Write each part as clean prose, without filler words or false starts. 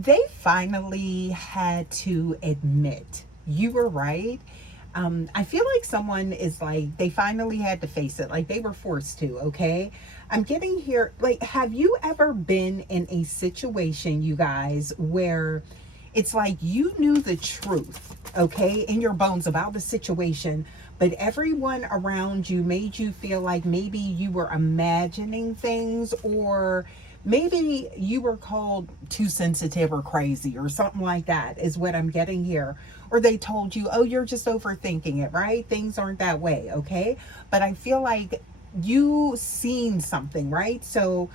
they finally had to admit you were right. I feel like someone is like, they finally had to face it, like they were forced to, okay? I'm getting here, like, have you ever been in a situation, you guys, where it's like you knew the truth, okay, in your bones about the situation, but everyone around you made you feel like maybe you were imagining things, or maybe you were called too sensitive or crazy or something like that, is what I'm getting here. Or they told you, oh, you're just overthinking it, right? Things aren't that way, okay? But I feel like you seen something, right? So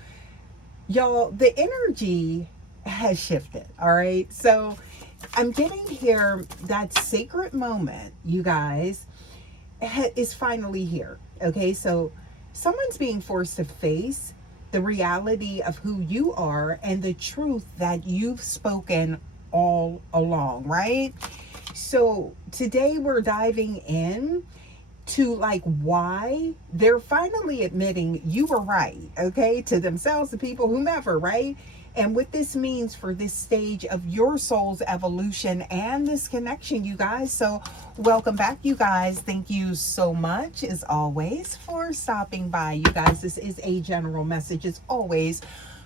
y'all, the energy has shifted, all right? So I'm getting here, that sacred moment, you guys, is finally here, okay? So someone's being forced to face the reality of who you are and the truth that you've spoken all along, right? So today we're diving in to like why they're finally admitting you were right, okay, to themselves, to people, whomever, right? And what this means for this stage of your soul's evolution and this connection, you guys. So welcome back, you guys. Thank you so much as always for stopping by, you guys. This is a general message as always.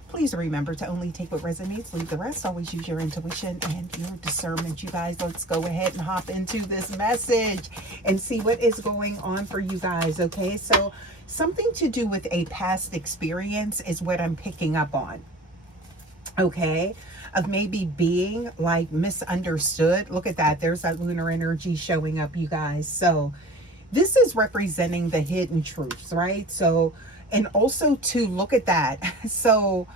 Please remember to only take what resonates, leave the rest. Always use your intuition and your discernment, you guys. Let's go ahead and hop into this message and see what is going on for you guys, okay? So something to do with a past experience is what I'm picking up on, okay? Of maybe being like misunderstood. Look at that. There's that lunar energy showing up, you guys. So this is representing the hidden truths, right? So, and also to look at that. So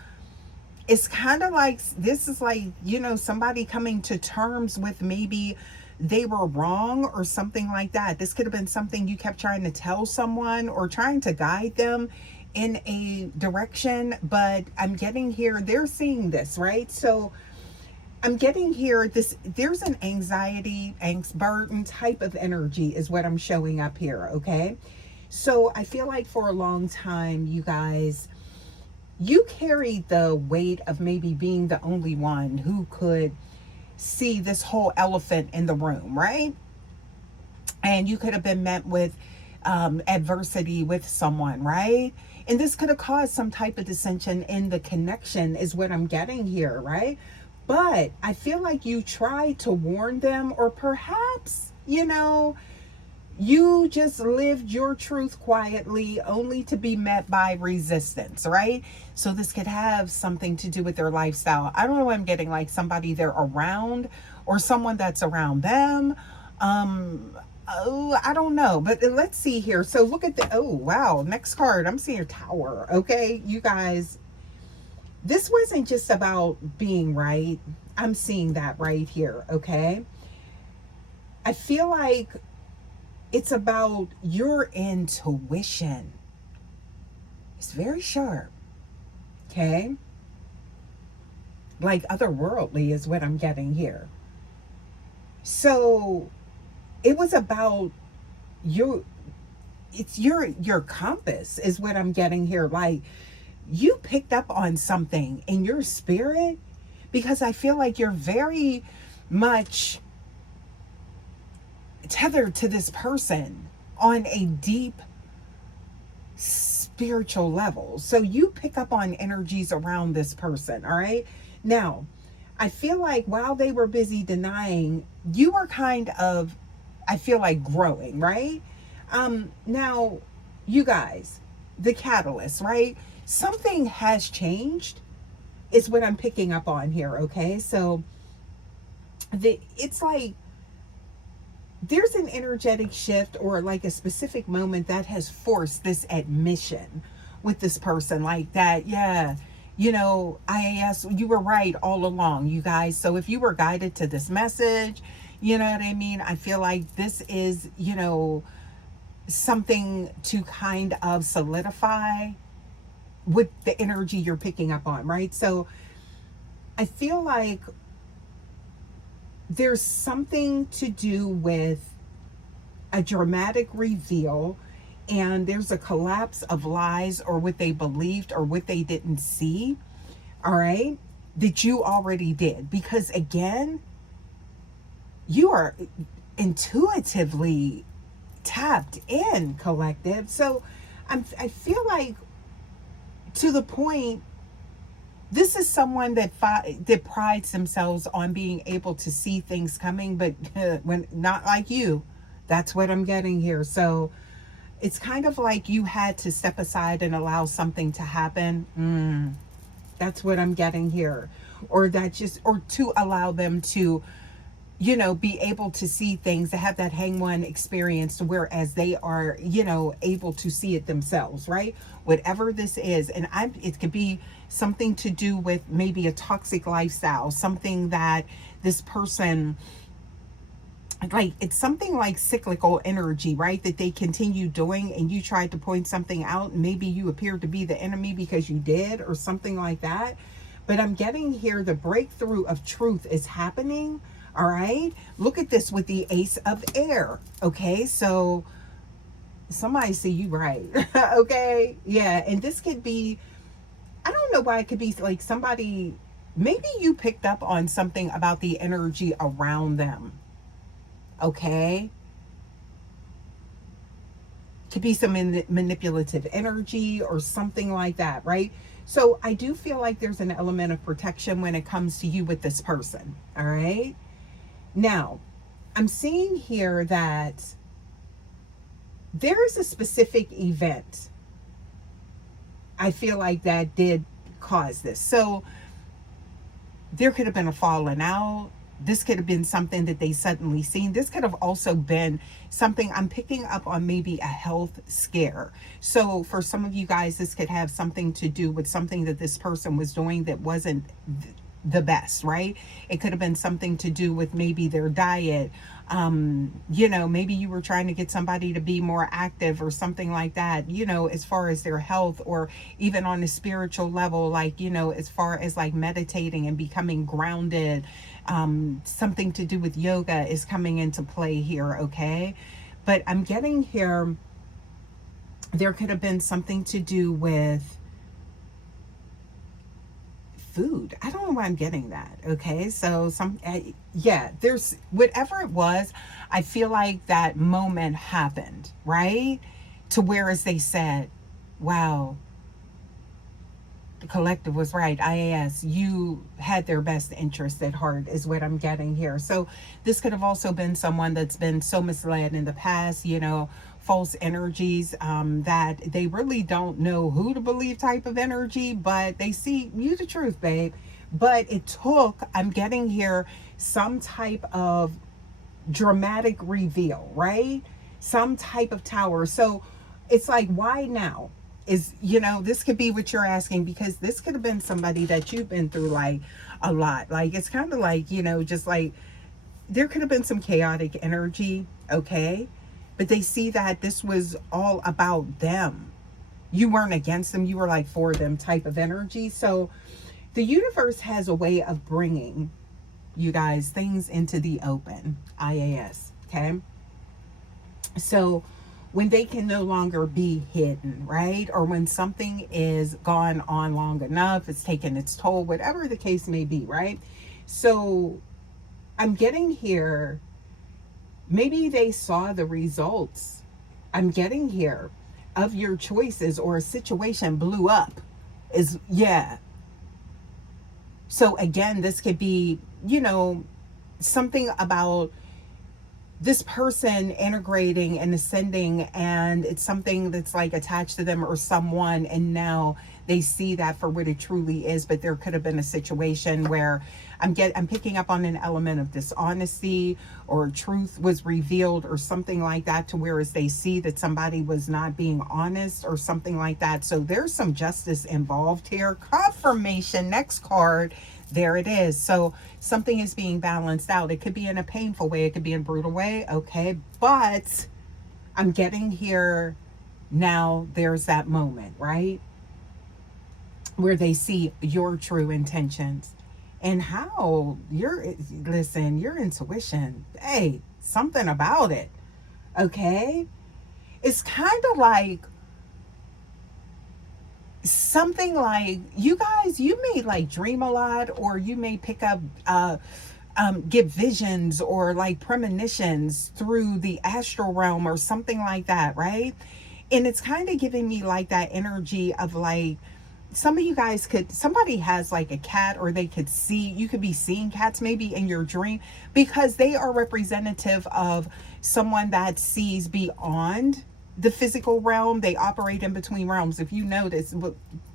it's kind of like, this is like, you know, somebody coming to terms with maybe they were wrong or something like that. This could have been something you kept trying to tell someone or trying to guide them in a direction, but I'm getting here, they're seeing this, right? So I'm getting here, this, there's an anxiety, angst, burden type of energy is what I'm showing up here, okay? So I feel like for a long time, you guys, you carried the weight of maybe being the only one who could see this whole elephant in the room, right? And you could have been met with adversity with someone, right? And this could have caused some type of dissension in the connection, is what I'm getting here, right? But I feel like you tried to warn them, or perhaps, you know, you just lived your truth quietly only to be met by resistance, right? So this could have something to do with their lifestyle. I don't know what I'm getting, like somebody they're around or someone that's around them. Oh, I don't know, but let's see here. So look at the, oh, wow, next card. I'm seeing a tower, okay? You guys, this wasn't just about being right. I'm seeing that right here, okay? I feel like it's about your intuition. It's very sharp, okay? Like otherworldly is what I'm getting here. So it was about your, it's your compass is what I'm getting here. Like you picked up on something in your spirit, because I feel like you're very much tethered to this person on a deep spiritual level. So you pick up on energies around this person, all right? Now, I feel like while they were busy denying, you were kind of, I feel like, growing, right? Now, you guys, the catalyst, right? Something has changed is what I'm picking up on here, okay? So it's like there's an energetic shift or like a specific moment that has forced this admission with this person, like that, yeah, you know, IAS, you were right all along, you guys. So if you were guided to this message, you know what I mean? I feel like this is, you know, something to kind of solidify with the energy you're picking up on, right? So I feel like there's something to do with a dramatic reveal, and there's a collapse of lies or what they believed or what they didn't see, all right? that you already did. Because again, you are intuitively tapped in, collective. So I feel like, to the point, this is someone that prides themselves on being able to see things coming, but when not like you. That's what I'm getting here. So it's kind of like you had to step aside and allow something to happen. That's what I'm getting here. Or that just, or to allow them to, be able to see things, to have that hang one experience, whereas they are, able to see it themselves, right? Whatever this is. And it could be something to do with maybe a toxic lifestyle, something that this person, like, it's something like cyclical energy, right? That they continue doing, and you tried to point something out. Maybe you appeared to be the enemy because you did, or something like that. But I'm getting here, the breakthrough of truth is happening. All right. Look at this with the Ace of Air. Okay. So somebody see you right. Okay. Yeah. And this could be, I don't know why it could be like somebody, maybe you picked up on something about the energy around them. Okay. Could be some manipulative energy or something like that, right? So I do feel like there's an element of protection when it comes to you with this person. All right. Now, I'm seeing here that there is a specific event, I feel like, that did cause this. So there could have been a falling out. This could have been something that they suddenly seen. This could have also been something, I'm picking up on, maybe a health scare. So for some of you guys, this could have something to do with something that this person was doing that wasn't the best, right? It could have been something to do with maybe their diet. Maybe you were trying to get somebody to be more active or something like that, as far as their health, or even on a spiritual level, like, as far as like meditating and becoming grounded. Something to do with yoga is coming into play here, okay? But I'm getting here, there could have been something to do with food. I don't know why I'm getting that. Okay. So there's whatever it was. I feel like that moment happened, right? To where, as they said, wow, the collective was right. IAS, you had their best interest at heart, is what I'm getting here. So this could have also been someone that's been so misled in the past, false energies, that they really don't know who to believe type of energy, but they see you the truth, babe. But it took, I'm getting here, some type of dramatic reveal, right? Some type of tower. So it's like, why now? This could be what you're asking, because this could have been somebody that you've been through like a lot. Like, it's kind of like, just like there could have been some chaotic energy, okay? But they see that this was all about them. You weren't against them, you were like for them type of energy. So the universe has a way of bringing, you guys, things into the open. IAS, okay? So when they can no longer be hidden, right? Or when something is gone on long enough, it's taken its toll, whatever the case may be, right? So I'm getting here, maybe they saw the results, I'm getting here, of your choices, or a situation blew up. So again, this could be, something about this person integrating and ascending, and it's something that's like attached to them or someone, and now they see that for what it truly is. But there could have been a situation where I'm picking up on an element of dishonesty, or truth was revealed or something like that, to where as they see that somebody was not being honest or something like that. So there's some justice involved here. Confirmation, next card. There it is. So something is being balanced out. It could be in a painful way. It could be in a brutal way. Okay. But I'm getting here now, there's that moment, right? Where they see your true intentions and how your intuition, hey, something about it. Okay. It's kind of like, something like, you guys, you may like dream a lot, or you may pick up get visions or like premonitions through the astral realm or something like that, right? And it's kind of giving me like that energy of like, some of you guys could, somebody has like a cat, or they could see, you could be seeing cats maybe in your dream, because they are representative of someone that sees beyond the physical realm. They operate in between realms. If you notice,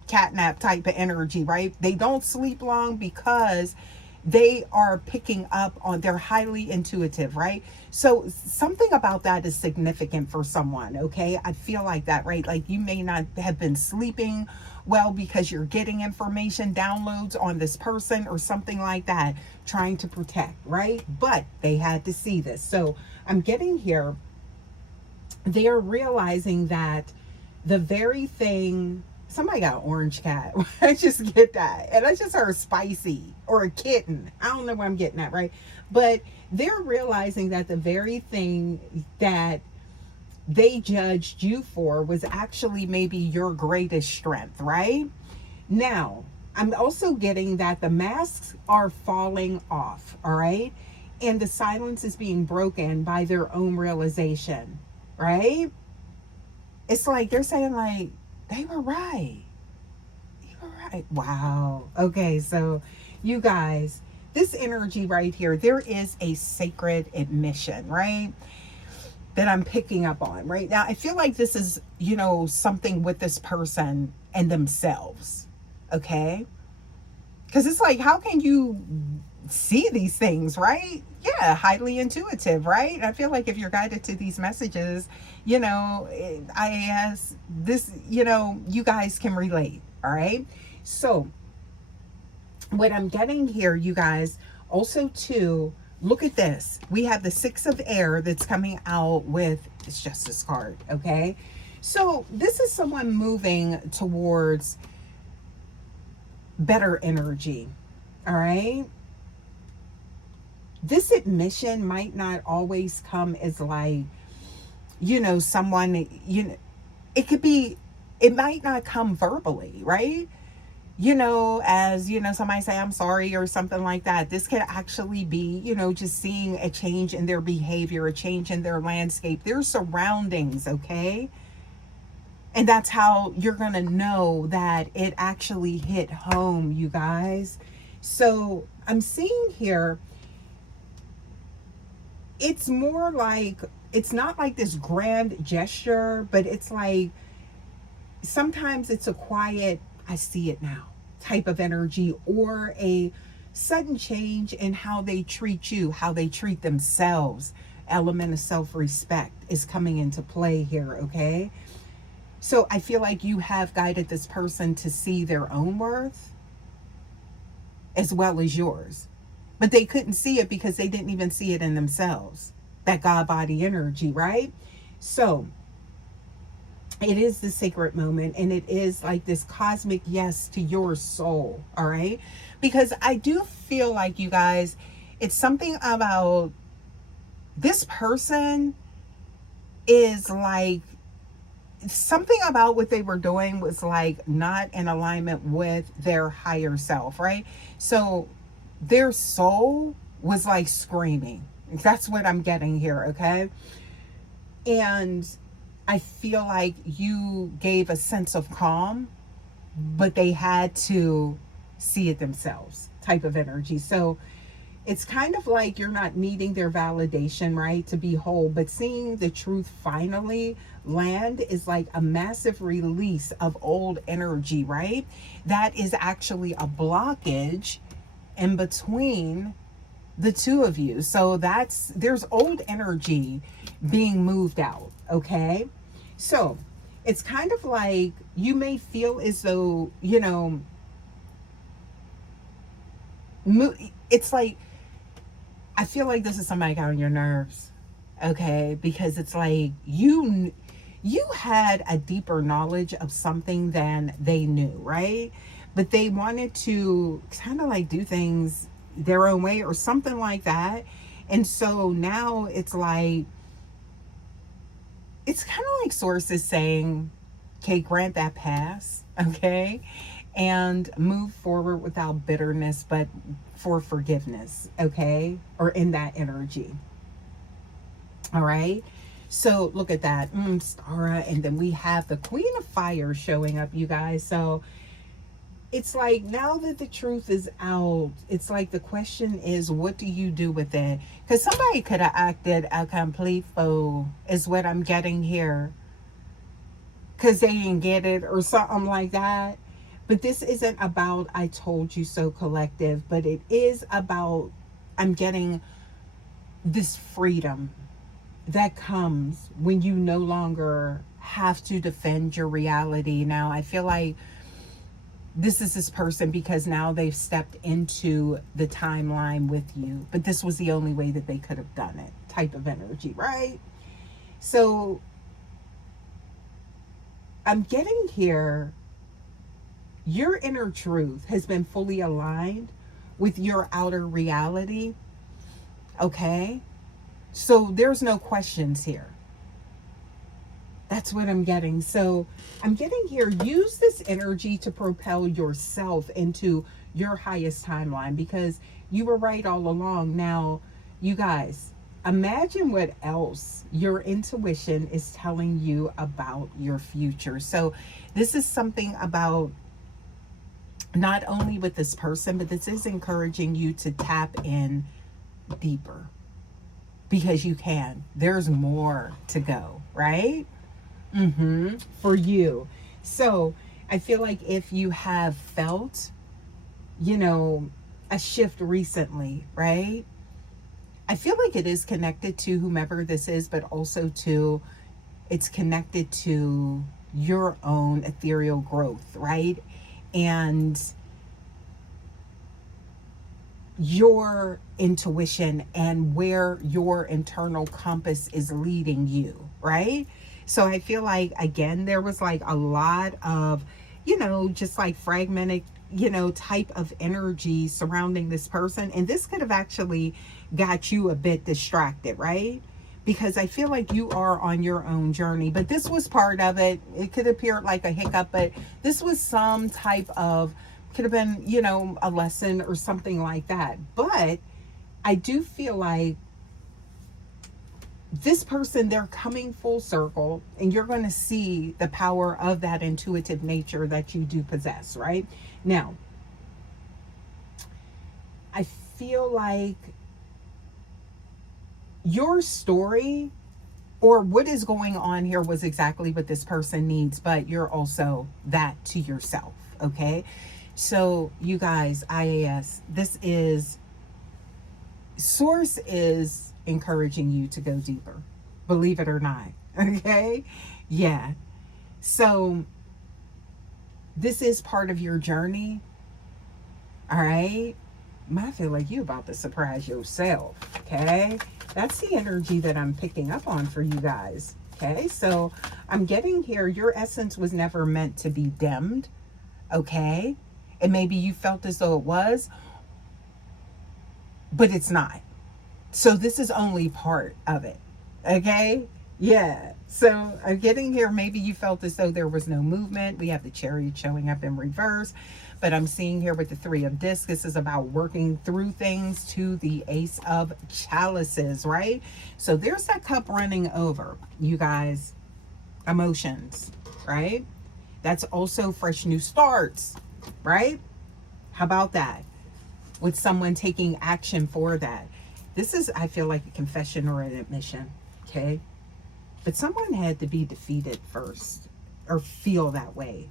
catnap type of energy, right? They don't sleep long because they are picking up on, they're highly intuitive, right? So something about that is significant for someone, okay? I feel like that, right? Like you may not have been sleeping well because you're getting information downloads on this person or something like that, trying to protect, right? But they had to see this. So I'm getting here, they're realizing that the very thing, somebody got orange cat. I just get that. And I just heard spicy or a kitten. I don't know where I'm getting that, right? But they're realizing that the very thing that they judged you for was actually maybe your greatest strength, right? Now, I'm also getting that the masks are falling off, all right? And the silence is being broken by their own realization, right? It's like they're saying like, they were right. You were right. Wow. Okay, so you guys, this energy right here, there is a sacred admission, right? That I'm picking up on right now. I feel like this is, something with this person and themselves. Okay? Because it's like, how can you see these things, right? Yeah, highly intuitive, right? I feel like if you're guided to these messages, IAS, this, you guys can relate, all right? So, what I'm getting here, you guys, also too, look at this. We have the Six of Air that's coming out with this Justice card, okay? So, this is someone moving towards better energy, all right? This admission might not always come as like, someone, it could be, it might not come verbally, right? As, somebody say, I'm sorry, or something like that. This could actually be, just seeing a change in their behavior, a change in their landscape, their surroundings, okay? And that's how you're going to know that it actually hit home, you guys. So I'm seeing here, it's more like, it's not like this grand gesture, but it's like, sometimes it's a quiet, I see it now type of energy, or a sudden change in how they treat you, how they treat themselves. Element of self-respect is coming into play here, okay? So I feel like you have guided this person to see their own worth as well as yours. But they couldn't see it because they didn't even see it in themselves. That God body energy, right? So it is the sacred moment, and it is like this cosmic yes to your soul, all right? Because I do feel like, you guys, it's something about this person is like, something about what they were doing was like not in alignment with their higher self, right? So their soul was like screaming. That's what I'm getting here, okay? And I feel like you gave a sense of calm, but they had to see it themselves type of energy. So it's kind of like you're not needing their validation, right, to be whole, but seeing the truth finally land is like a massive release of old energy, right? That is actually a blockage in between the two of you. So there's old energy being moved out, okay? So it's kind of like you may feel as though, it's like, I feel like this is somebody got on your nerves, okay? Because it's like you had a deeper knowledge of something than they knew, right? But they wanted to kind of like do things their own way or something like that. And so now it's like, it's kind of like sources saying, Okay, grant that pass. Okay, and move forward without bitterness, but for forgiveness. Okay, or in that energy. All right. So look at that, Stara, and then we have the Queen of Fire showing up, you guys. So it's like now that the truth is out, it's like the question is, what do you do with it? Because somebody could have acted a complete fool, is what I'm getting here, because they didn't get it or something like that. But this isn't about I told you so collective, but it is about, I'm getting this freedom that comes when you no longer have to defend your reality. Now, I feel like this is this person because now they've stepped into the timeline with you, but this was the only way that they could have done it, type of energy, right? So I'm getting here, your inner truth has been fully aligned with your outer reality. Okay, so there's no questions here. That's what I'm getting. So I'm getting here, use this energy to propel yourself into your highest timeline, because you were right all along. Now, you guys, imagine what else your intuition is telling you about your future. So this is something about not only with this person, but this is encouraging you to tap in deeper, because you can. There's more to go, right? For you. So I feel like if you have felt, a shift recently, right? I feel like it is connected to whomever this is, but also to, it's connected to your own ethereal growth, right? And your intuition and where your internal compass is leading you, right? So I feel like, again, there was like a lot of, just like fragmented, type of energy surrounding this person. And this could have actually got you a bit distracted, right? Because I feel like you are on your own journey, but this was part of it. It could appear like a hiccup, but this was some type of, could have been, a lesson or something like that. But I do feel like this person, they're coming full circle, and you're going to see the power of that intuitive nature that you do possess, right? Now, I feel like your story or what is going on here was exactly what this person needs, but you're also that to yourself, okay? So you guys, IAS, this is, Source is encouraging you to go deeper, believe it or not, okay? Yeah. So this is part of your journey, all right? I feel like you about to surprise yourself, okay? That's the energy that I'm picking up on for you guys, okay? So I'm getting here, your essence was never meant to be dimmed, okay? And maybe you felt as though it was, but it's not. So this is only part of it, okay? Yeah. So I'm getting here, maybe you felt as though there was no movement. We have the Chariot showing up in reverse, but I'm seeing here with the Three of Discs, this is about working through things, to the Ace of Chalices, right? So there's that cup running over, you guys. Emotions, right? That's also fresh new starts, right? How about that? With someone taking action for that. This is, I feel like, a confession or an admission, okay? But someone had to be defeated first, or feel that way.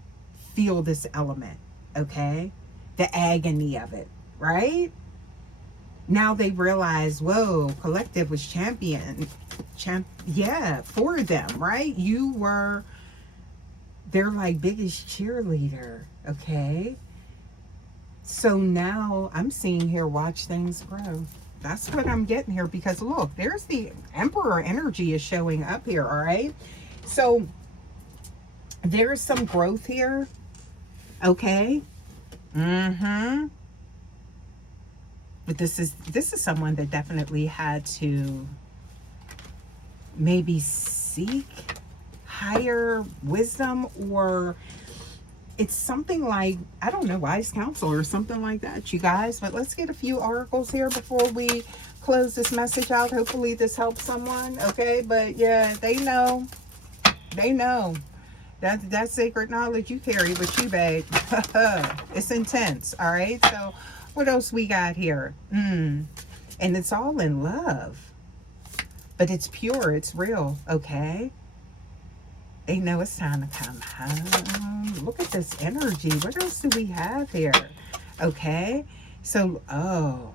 Feel this element, okay? The agony of it, right? Now they realize, whoa, collective was yeah, for them, right? You were their like biggest cheerleader, okay? So now I'm seeing here, watch things grow. That's what I'm getting here, because look, there's the Emperor energy is showing up here, all right? So there's some growth here, okay? But this is someone that definitely had to maybe seek higher wisdom, or it's something like, I don't know, wise counsel or something like that, you guys. But let's get a few oracles here before we close this message out. Hopefully this helps someone, okay? But yeah, they know. They know. That sacred knowledge you carry with you, babe. It's intense, all right? So what else we got here? And it's all in love. But it's pure. It's real, okay? They know it's time to come home. Look at this energy. What else do we have here? Okay. So, oh.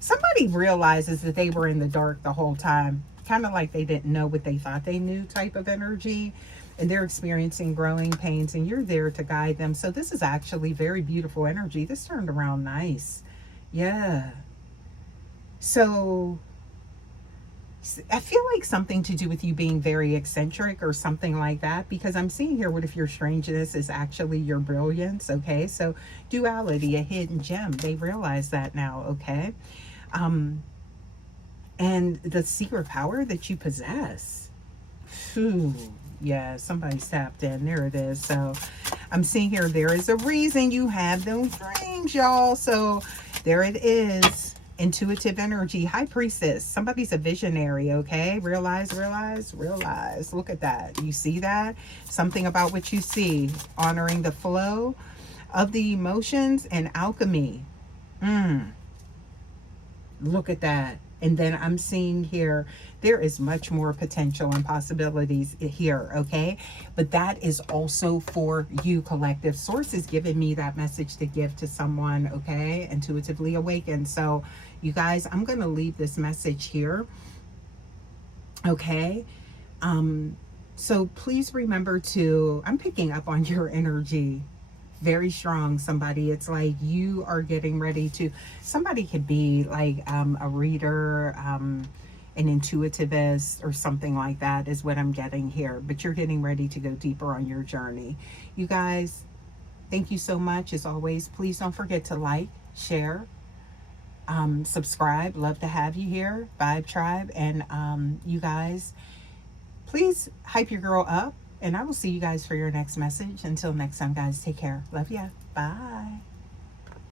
Somebody realizes that they were in the dark the whole time. Kind of like they didn't know what they thought they knew type of energy. And they're experiencing growing pains, and you're there to guide them. So this is actually very beautiful energy. This turned around nice. Yeah. So I feel like something to do with you being very eccentric or something like that, because I'm seeing here, what if your strangeness is actually your brilliance? Okay, so duality, a hidden gem. They realize that now, okay? And the secret power that you possess. Phew. Yeah, somebody's tapped in. There it is. So I'm seeing here, there is a reason you have those dreams, y'all. So there it is. Intuitive energy, high priestess. Somebody's a visionary, okay? Realize. Look at that. You see that? Something about what you see. Honoring the flow of the emotions and alchemy. Look at that. And then I'm seeing here, there is much more potential and possibilities here, okay? But that is also for you, collective. Source is giving me that message to give to someone, okay? Intuitively awakened. So, you guys, I'm going to leave this message here, okay? So please remember to, I'm picking up on your energy. Very strong, somebody. It's like you are getting ready to, somebody could be like a reader, an intuitivist or something like that is what I'm getting here. But you're getting ready to go deeper on your journey. You guys, thank you so much. As always, please don't forget to like, share, subscribe. Love to have you here, Vibe Tribe. And you guys, please hype your girl up. And I will see you guys for your next message. Until next time, guys, take care. Love ya. Bye.